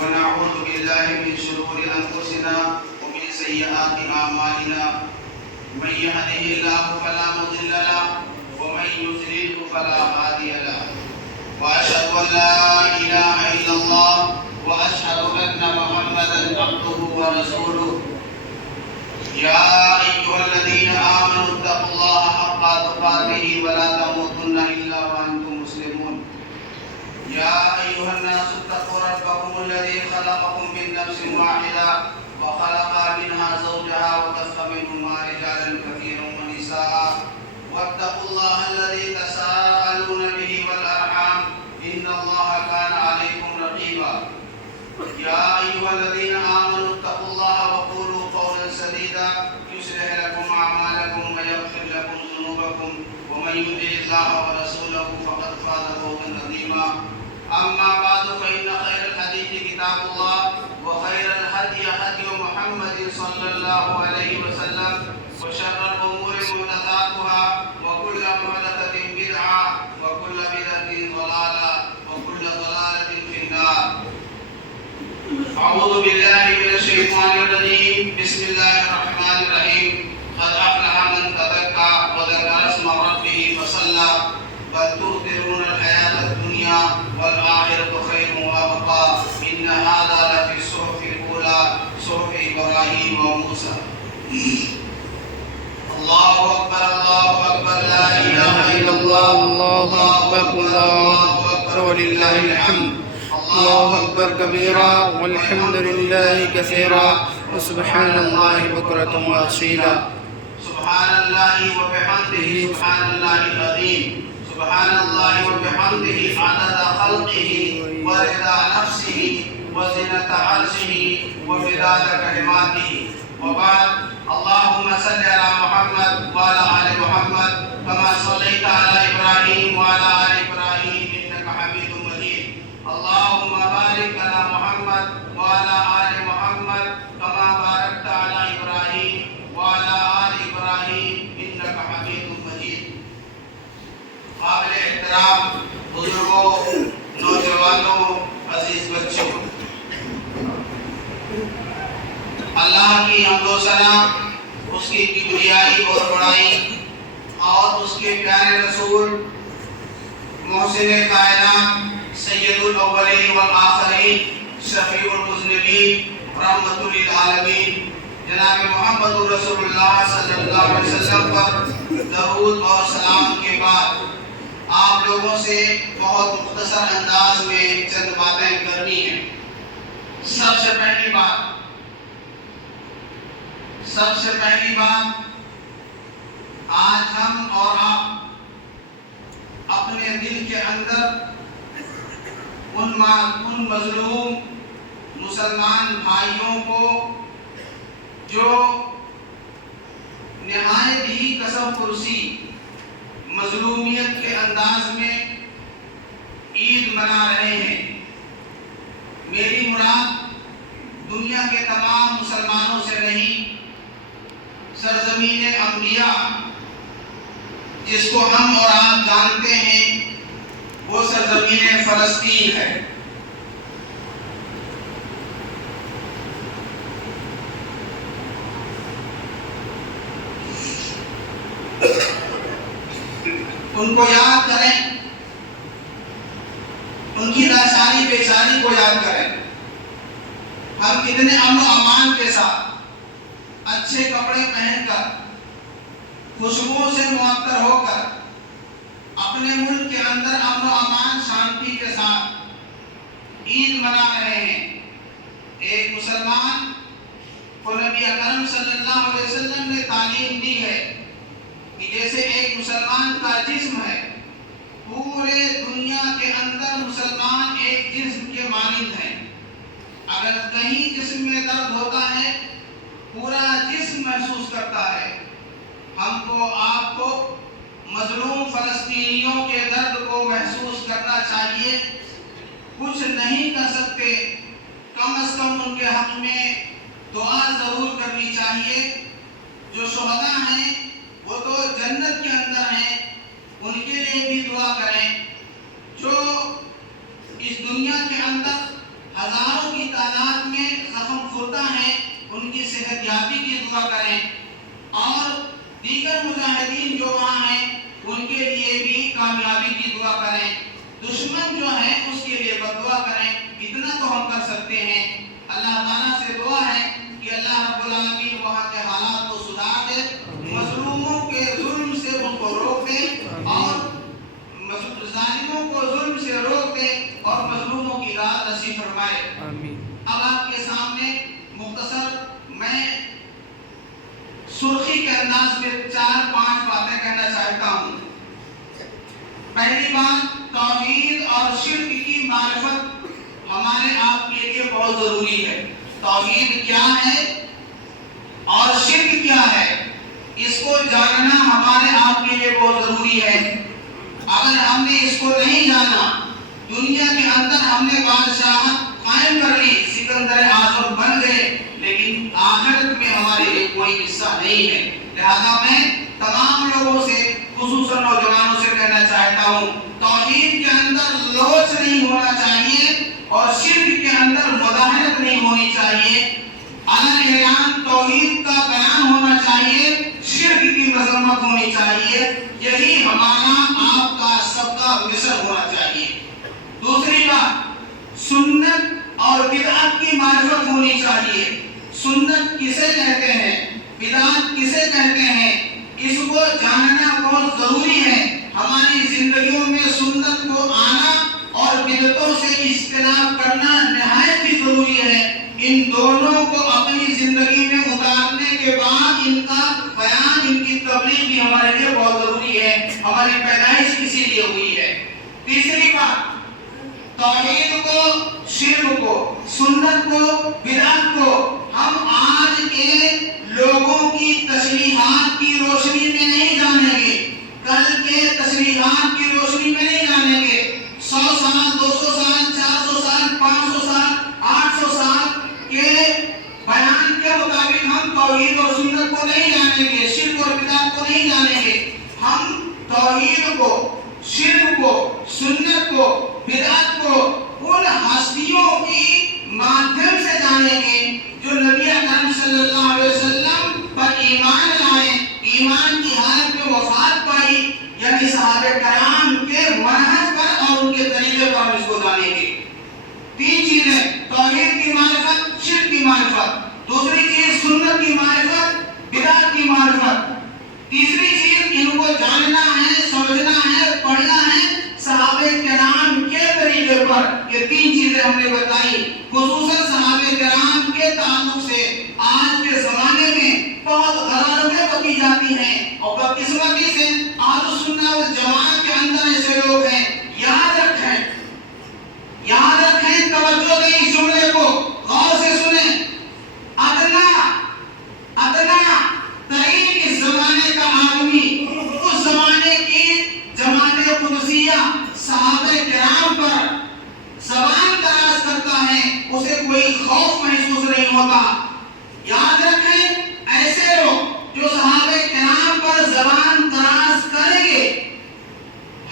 ونعوذ بالله من شرور أنفسنا ومن سيئات أعمالنا من يهده الله فلا مضل له ومن يضلل فلا هادي له وأشهد أن لا إله إلا الله وأشهد أن محمدا عبده ورسوله يا أيها الذين آمنوا اتقوا الله حق تقاته ولا تموتن إلا وأنتم مسلمون يا أيها الناس اتقوا ربكم الذي خلقكم من نفس واحدة وخلق منها زوجها وبث منهما رجالا كثيرا ونساء واتقوا الله الذي تساءلون به والأرحام إن الله كان عليكم رقيبا يا أيها الذين آمنوا اتقوا الله وقولوا قولا سديدا يصلح لكم أعمالكم ويغفر لكم ذنوبكم ومن يطع الله ورسوله فقد فاز فوزا عظيما أما بعد فإن خير الحديث كتاب الله وخير الهدي هدي محمد صلى الله عليه وسلم وشر الأمور محدثاتها وكل محدثة بدعة وكل بدعة ضلالة وكل ضلالة في النار. أعوذ بالله من الشيطان الرجيم. بسم الله الرحمن الرحيم. قد أفلح من تزكى وذكر اسم ربه فصلى بل تؤثرون الحياة الدنيا والآخرة خير وأبقى إن هذا لفي الصحف الأولى صحف إبراهيم وموسى. الله أكبر الله أكبر لا إله إلا الله الله أكبر الله أكبر ولله الحمد الله أكبر كبيرا والحمد لله كثيرا وسبحان الله بكرة وأصيلا. سبحان الله وبحمده سبحان الله العظيم. سبحان الله وبحمده عدد خلقه ورضا نفسه وزنة عرشه ومداد كلماته. وبعد اللهم صل على محمد وعلى آل محمد كما صليت على إبراهيم وعلى آل إبراهيم إنك حميد مجيد. اللهم بارك على محمد وعلى آل محمد كما باركت على إبراهيم وعلى آل إبراهيم إنك حميد مجيد. قابل احترام بزرگوں، نوجوانوں، عزیز بچوں، اللہ کی حمد و ثنا، اس کی کبریائی اور بڑائی اور اس کے پیارے رسول محسن کائنات سید الاولین والآخرین شفیع المذنبین رحمت للعالمین جناب محمد رسول اللہ صلی اللہ علیہ وسلم پر درود اور سلام کے بعد آپ لوگوں سے بہت مختصر انداز میں چند باتیں کرنی ہیں. سب سے پہلی بات آج ہم اور آپ اپنے دل کے اندر ان مظلوم مسلمان بھائیوں کو جو نہایت ہی کسب پرسی مظلومیت کے انداز میں عید منا رہے ہیں. میری مراد دنیا کے تمام مسلمانوں سے نہیں، سرزمین انبیاء جس کو ہم اور آپ جانتے ہیں وہ سرزمین فلسطین ہے. ان کو یاد کریں، ان کی لاچاری بیچاری کو یاد کریں. ہم کتنے امن و امان کے ساتھ اچھے کپڑے پہن کر خوشبو سے معطر ہو کر اپنے ملک کے اندر امن و امان شانتی کے ساتھ عید منا رہے ہیں. ایک مسلمان کو نبی اکرم صلی اللہ علیہ وسلم نے تعلیم دی ہے کہ جیسے ایک مسلمان کا جسم ہے، پورے دنیا کے اندر مسلمان ایک جسم کے مانند ہیں. اگر کہیں جسم میں درد ہوتا ہے پورا جسم محسوس کرتا ہے. ہم کو آپ کو مظلوم فلسطینیوں کے درد کو محسوس کرنا چاہیے. کچھ نہیں کر سکتے، کم از کم ان کے حق میں دعا ضرور کرنی چاہیے. جو شہداء ہیں وہ تو جنت کے اندر ہیں، ان کے لیے بھی دعا کریں. جو اس دنیا کے اندر ہزاروں کی کامیابی کی دعا کریں، اور دیگر مجاہدین جو وہاں ہیں ان کے لیے بھی کامیابی کی دعا کریں، دشمن جو ہے اس کے لیے بد دعا کریں۔ اتنا تو ہم کر سکتے ہیں۔ اللہ تعالیٰ سے دعا ہے کہ اللہ رب العالمین وہاں کے حالات کو سدھار دے، مظلوموں کے ظلم سے ان کو روک دے، اور ظالموں کو ظلم سے روک دے، اور مظلوموں کی رات نصیب فرمائے۔ اب آپ کے سامنے مختصر میں سرخی کے انداز میں 4-5 باتیں کہنا چاہتا ہوں۔ پہلی بات، توحید اور شرک کی معرفت ہمارے آپ کے لیے بہت ضروری ہے۔ توحید کیا ہے اور شرک کیا ہے، اس کو جاننا ہمارے آپ کے لیے بہت ضروری ہے۔ اگر ہم نے اس کو نہیں جانا، دنیا کے اندر ہم نے بادشاہت قائم کر لی، سکندر اعظم بن گئے، لیکن آخرت میں ہمارے لیے کوئی حصہ نہیں ہے۔ لہذا میں تمام لوگوں سے، خصوصاً نوجوانوں سے کہنا چاہتا ہوں، توحید کے اندر لوچ نہیں ہونا چاہیے اور شرک کے اندر مداہنت نہیں ہونی چاہیے۔ علن اعلان توحید کا بیان ہونا چاہیے، شرک کی مذمت ہونی چاہیے۔ یہی ہمارا آپ کا سب کا مشن ہونا چاہیے۔ دوسری بات، سنت اور بدعت کی معرفت ہونی چاہیے۔ سنت کسے کہتے ہیں، بدعت کسے کہتے ہیں، اس کو جاننا بہت ضروری ہے۔ ہماری زندگیوں میں سنت کو آنا اور بدعتوں سے اجتناب کرنا نہایت ہی ضروری ہے۔ ان دونوں کو اپنی زندگی میں اتارنے کے بعد ان کا بیان، ان کی تبلیغ بھی ہمارے لیے بہت ضروری ہے۔ ہماری پیدائش اسی لیے ہوئی ہے۔ تیسری بات، توحید کو، شرک کو، سنت کو، بدعت کو ہم آج کے لوگوں کی تشریحات کی روشنی میں نہیں جانیں گے، کل کے تشریحات کی روشنی میں نہیں جانیں گے۔ 100 سال، 200 سال، 400 سال، 500 سال، 800 سال کے بیان کے مطابق ہم توحید اور سنت کو نہیں جانیں گے، شرک اور بدعت کو نہیں جانیں گے۔ ہم توحید کو، شرک کو، سنت کو، بدعت کو ان ہستیوں کی مادھیم سے جانیں گے جو نبی اکرم صلی اللہ علیہ وسلم پر ایمان لائے، ایمان کی حالت میں وفات پائی، یعنی صحابہ کرام کے منہج پر اور ان کے طریقے پر ہم اس کو جانیں گے۔ 3 چیزیں، توحید کی معرفت، شرک کی معرفت، دوسری چیز سنت کی معرفت، بدعت کی معرفت، تیسری چیز ان کو جاننا ہے، سمجھنا ہے، پڑھنا ہے صحابہ کرام کے طریقے پر۔ یہ 3 چیزیں ہم نے بتائی۔ خصوصاً صحابہ کرام کے تعلق سے آج کے زمانے میں بہت غلطیاں بکی جاتی ہیں، اور بدقسمتی سے اہل سنت والجماعت کے اندر ایسے لوگ ہیں۔ یاد رکھیں، توجہ دیں اس جملے کو، غور سے سنیں۔ ادنا ترین اس زمانے کا آدمی، اس زمانے کی جماعت قدسیہ صحابہ کرام پر زبان دراز کرتا ہے، اسے کوئی خوف محسوس نہیں ہوتا۔ یاد رکھیں، ایسے لوگ جو صحابہ کرام پر زبان دراز کریں گے،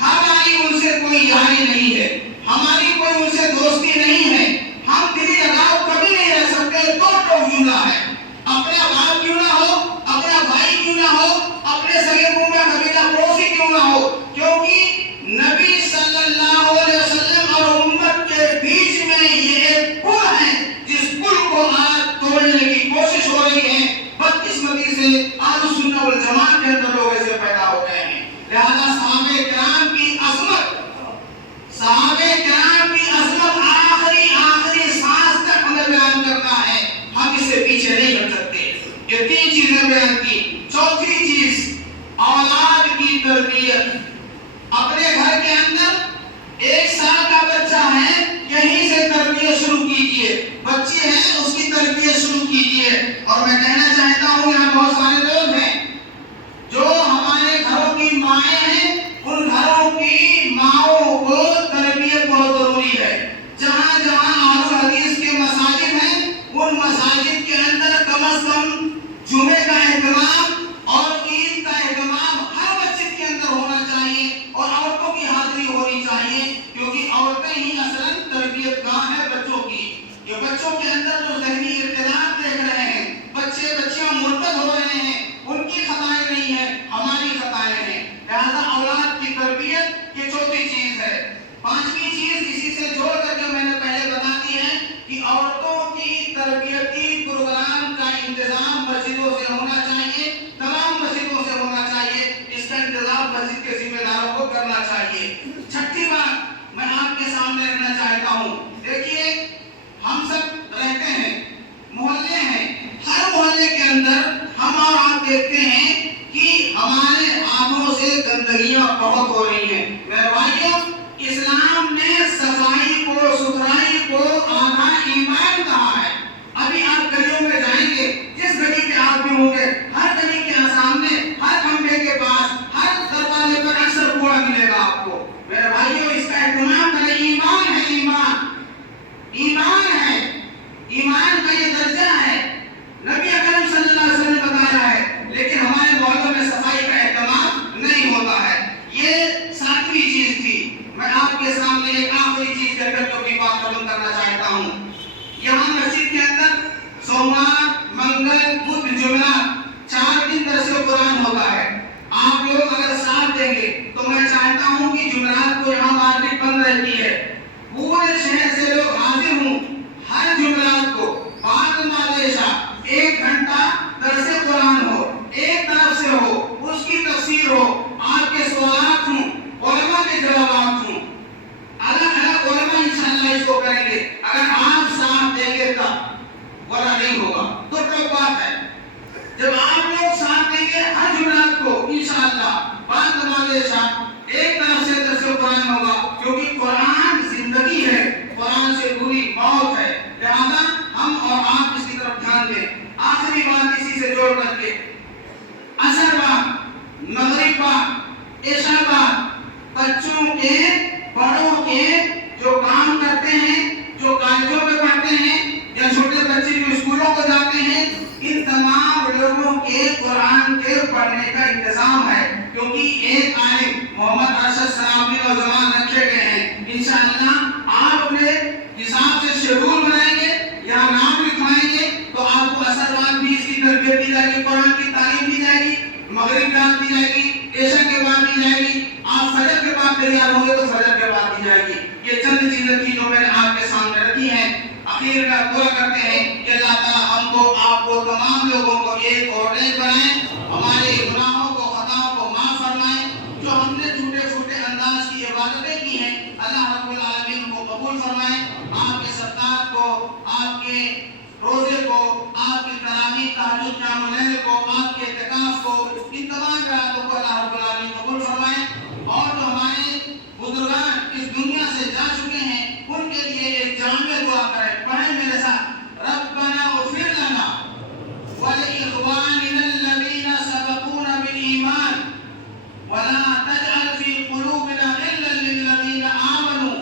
ہماری ان سے کوئی یاری نہیں ہے، ہماری کوئی ان سے دوستی نہیں ہے، ہم دلی لگاؤ کبھی نہیں رہ سکتے۔ 2 ٹوک جملہ ہے، اپنا باپ کیوں نہ ہو، اپنا بھائی کیوں نہ ہو، اپنے سگے کنبہ قبیلہ پڑوسی کیوں نہ ہو، کیونکہ نبی صلی اللہ علیہ وسلم اور امت کے بیچ میں یہ ایک پل ہے، جس پل کو آج توڑنے کی کوشش ہو رہی ہے۔ بدقسمتی سے اہل سنت والجماعت کے اندر لوگ ایسے پیدا ہو گئے ہیں۔ لہذا صحابہ کرام کی عظمت آخری سانس تک ہمیں بیان کرنا ہے، ہم اس سے پیچھے نہیں ہٹ سکتے۔ یہ 3 چیزیں بیان کی۔ چوتھی چیز، اولاد کی تربیت۔ اپنے گھر کے اندر 1 سال کا بچہ ہے، یہیں سے تربیت شروع کیجیے۔ بچے ہیں، اس کی تربیت شروع کیجیے۔ اور میں کہنا چاہتا ہوں، یہاں بہت سارے لوگ ہیں جو ہمارے گھروں کی مائیں ہیں، ان گھروں کی ماؤں کو تربیت بہت ضروری ہے۔ جہاں جہاں اہل حدیث کے مساجد ہیں، ان مساجد کے اندر کم از کم جمعے کا اہتمام اور عید کا اہتمام ہر مسجد کے اندر ہونا چاہیے، اور عورتوں کی حاضری ہونی چاہیے، کیونکہ عورتیں ہی اصلاً تربیت گاہ ہے بچوں کی۔ یہ بچوں کے اندر جو ذہنی ارتداد دیکھ رہے ہیں، بچے بچے بچیاں مرتد ہو رہے ہیں، ان کی خطائیں نہیں ہیں، ہماری خطائیں ہیں۔ لہذا اولاد کی تربیت یہ چوتھی چیز ہے۔ پانچویں چیز اسی سے جوڑ کر کے میں نے پہلے بتا دی ہے کہ عورتوں کی تربیتی پروگرام کا انتظام مسجدوں سے ہونا چاہیے، تمام مسجدوں سے ہونا چاہیے، اس کا انتظام مسجد کے ذمہ داروں کو کرنا چاہیے۔ چھٹی بات میں آپ کے سامنے رکھنا چاہتا ہوں، دیکھیے ہم سب رہتے ہیں، محلے ہیں، ہر محلے کے اندر ہم اور آپ دیکھتے ہیں کہ ہمارے ہاتھوں سے گندگیاں بہت ہو رہی ہیں۔ میرے بھائیوں، اسلام نے صفائی کو، ستھرائی کو آدھا ایمان کہا ہے۔ ابھی آپ گلیوں میں جائیں گے، جس گلی کے آپ بھی ہوں گے، ہر گلی کے سامنے، ہر کھمبے کے پاس، ہر دروازے پر اکثر کوڑا ملے گا آپ کو۔ میرے بھائیوں، اس کا اہتمام کریں، ایمان ہے، ایمان ایمان ہے، ایمان کا یہ درجہ ہے، نبی اکرم صلی اللہ علیہ وسلم نے بتایا ہے، لیکن ہمارے محلوں میں صفائی کا اہتمام نہیں ہوتا ہے۔ یہ ساتویں چیز تھی۔ میں آپ کے سامنے ایک آخری چیز کہہ کر اپنی بات ختم کرنا چاہتا ہوں۔ یہاں مسجد کے اندر سوموار، منگل، بدھ، جمعرات 4 دن درس قرآن ہوتا ہے۔ آپ لوگ اگر ساتھ دیں گے تو میں چاہتا ہوں کہ جمعرات کو یہاں مارکیٹ بند رہتی ہے، پورے شہر سے لوگ حاضر ہوں، ہر جمعرات کو بعد نماز عشاء 1 گھنٹہ درس قرآن ہو، ایک طرف سے ہو، اس کی تفسیر ہو، آپ کے سوالات ہوں، علماء کے جوابات ہوں، الگ الگ علماء انشاءاللہ اس کو کریں گے۔ اگر آپ ساتھ دیں گے تب، ورنہ نہیں ہوگا۔ تو بات ہے، جب آپ لوگ ساتھ دیں گے ہر جمعرات کو انشاءاللہ بعد نماز عشاء ایک طرف سے درس قرآن ہوگا، کیونکہ قرآن زندگی ہے، قرآن سے دوری موت ہے۔ لہذا ہم اور آپ اس کی طرف دھیان دیں۔ آخری بات اسی سے جوڑ کر کے، عصر بعد، مغرب بعد، عشاء بعد بچوں کے، بڑوں کے جو کام کرتے ہیں، جو کالجوں میں پڑھتے ہیں، یا چھوٹے بچے جو اسکولوں کو جاتے ہیں، ان تمام لوگوں کے قرآن کے پڑھنے کا انتظام ہے، کیونکہ ایک عالم محمد ارشد صاحب نے نوجوان رکھے گئے ہیں۔ انشاءاللہ آپ اپنے حساب سے شیڈول بنائیں گے یا نام لکھوائیں گے تو آپ کو عصر بعد بھی اس کی تربیت دی جائے گی، قرآن کی تعلیم دی جائے گی، مغرب بعد دی جائے گی، عشاء کے بعد دی جائے گی، آپ فجر کے بعد تیار ہوں گے تو فجر کے بعد دی جائے گی۔ یہ چند چیزیں تھی جو میں نے آپ کے سامنے رکھی ہیں۔ اخیر میں دعا کرتے ہیں کہ اللہ تعالیٰ ہم کو، آپ کو، تمام لوگوں کو ایک آرڈنیج بنائیں، ہمارے گناہوں کو، خطاؤں کو معاف فرمائیں، جو ہم نے ٹوٹے پھوٹے انداز کی عبادتیں کی ہیں اللہ رب العالمین ان کو قبول فرمائیں۔ آپ کے صدقات کو، آپ کے روزے کو، آپ کی تراویح، تہجد، قیام اللیل کو، آپ کے اعتکاف کو، ان تمام راتوں کو اللہ رب العالمین قبول فرمائیں، اور جو ہمارے بزرگان اس دنیا سے جا چکے ہیں ان کے لیے ایک جامع دعا کریں، پڑھیں میرے ساتھ، ربنا اغفر لنا ولإخواننا الذين سبقونا بالإيمان ولا تجعل في قلوبنا غلا للذين آمنوا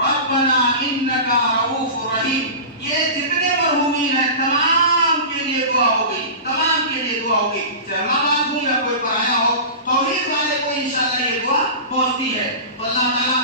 ربنا إنك رؤوف رحيم۔ یہ جتنے مرحومین ہیں تمام کے لیے دعا ہوگی، تمام کے لیے دعا ہوگی، چاہے ماں باپ ہوں یا کوئی پرایا ہو، توحید والے کو انشاءاللہ یہ دعا پہنچتی ہے۔ تو اللہ تعالیٰ